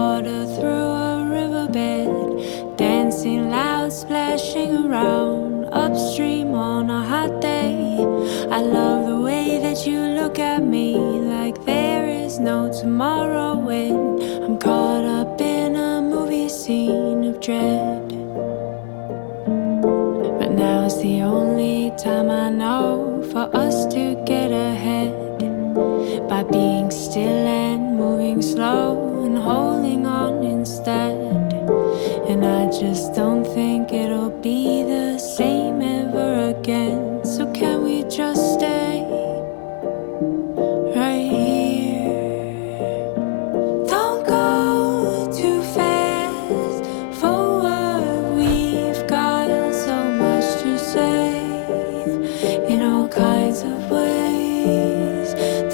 water through a riverbed, dancing loud, splashing around upstream on a hot day. I love the way that you look at me like there is no tomorrow, when I'm caught up in a movie scene of dread. But now's the only time I know for us to get ahead, by being still and moving slow and holding on instead. And I just don't think it'll be the same ever again. So can we just stay right here? Don't go too fast forward. We've got so much to say in all kinds of ways.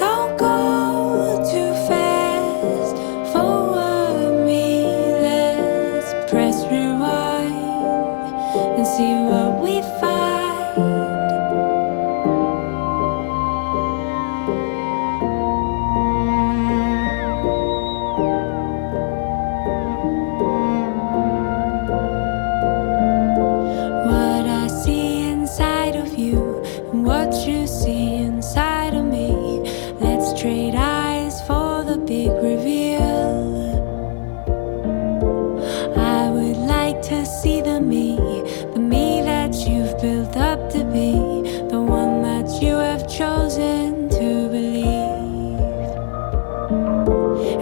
Don't go too fast forward me. Let's press rewind and see what we find. What I see inside of you and what you see inside of me. Let's trade eyes for the big reveal. I would like to see the me that you've built up to be, the one that you have chosen to believe.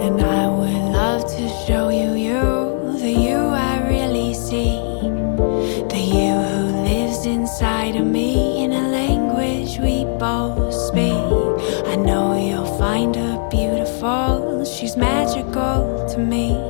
And I would love to show you the you I really see, the you who lives inside of me in a language we both speak. I know you'll find her beautiful, she's magical to me.